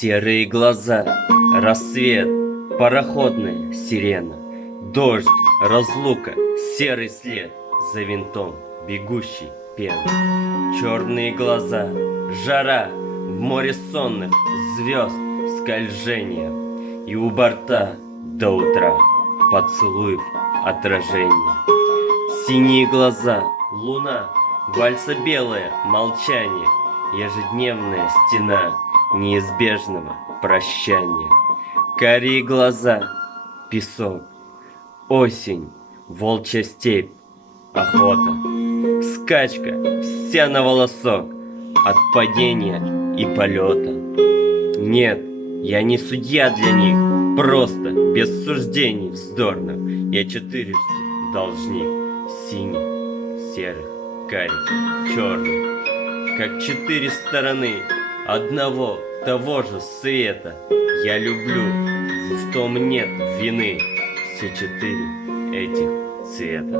Серые глаза, рассвет, пароходная сирена, дождь, разлука, серый след, за винтом бегущий пена. Черные глаза, жара, в море сонных звезд скольжение, и у борта до утра поцелуев отражение. Синие глаза, луна, вальса белое молчание, ежедневная стена неизбежного прощания. Карие глаза, песок, осень, волчья степь, охота, скачка, вся на волосок от падения и полета. Нет, я не судья для них, просто без суждений вздорных. Я четырежды должник синих, серых, карих, черных, как четыре стороны одного того же света. Я люблю, в том нет вины, все четыре этих цвета.